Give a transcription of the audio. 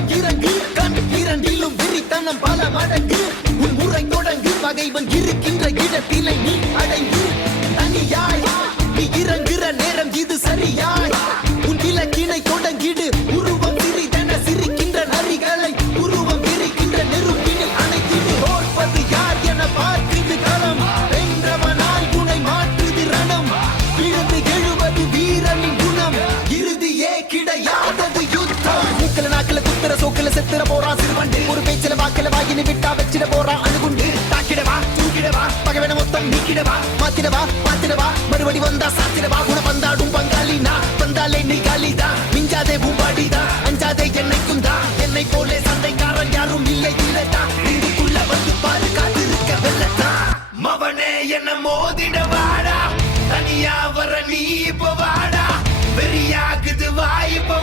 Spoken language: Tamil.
உருவம் இறங்கு கண் இரண்டிலும் விரித்தனம் பல மடங்கு உன் முறை தொடங்கு பகைவன் இருக்கின்ற இடத்திலே நீ அடைந்து தனியாய் நீ இறங்குற நேரம் இது சரியாய் உன் இலக்கினை தொடங்கிடு உருவம் சிறிதென சிரிக்கின்ற நரிகளை உருவம் விரிக்கின்ற நெருப்பினில் அணைத்திடு ஓர்ப்பது யார் என பார்க்குது களம் வென்றவனாய் உனை மாற்றுது ரணம் விழுந்து எழுவது வீரனின் குணம் இறுதியே கிடையாதது யுத்தம் மூக்கல நாக்கல குத்துற சோக்கல செத்துற போறான் சிறுவண்டு ஒரு பேச்சில வாக்கல வாயினை விட்டா வச்சிட போறான் அணுகுண்டு தாக்கிடவா தூக்கிடவா பகவன மொத்தம் நீக்கிடவா மாத்திடவா மாத்திடவா மறுபடி வந்தா சாத்திடவா குண பந்தாடும் பங்காளி நான் வந்தாலே நீ காலிதா மிஞ்சாதே பூம்பாடிதா அஞ்சாதே என்னைக்கும் தான் என்னை போலே சண்டைக்காரன் யாரும் இல்லை இல்லதா இதுக்குள்ள வந்து பாரு காத்திருக்க வெள்ளத்தா மவனே என்ன மோதிட வாடா தனியா வர நீ இப்ப வாடா வெறியாகுது வாய்ப்ப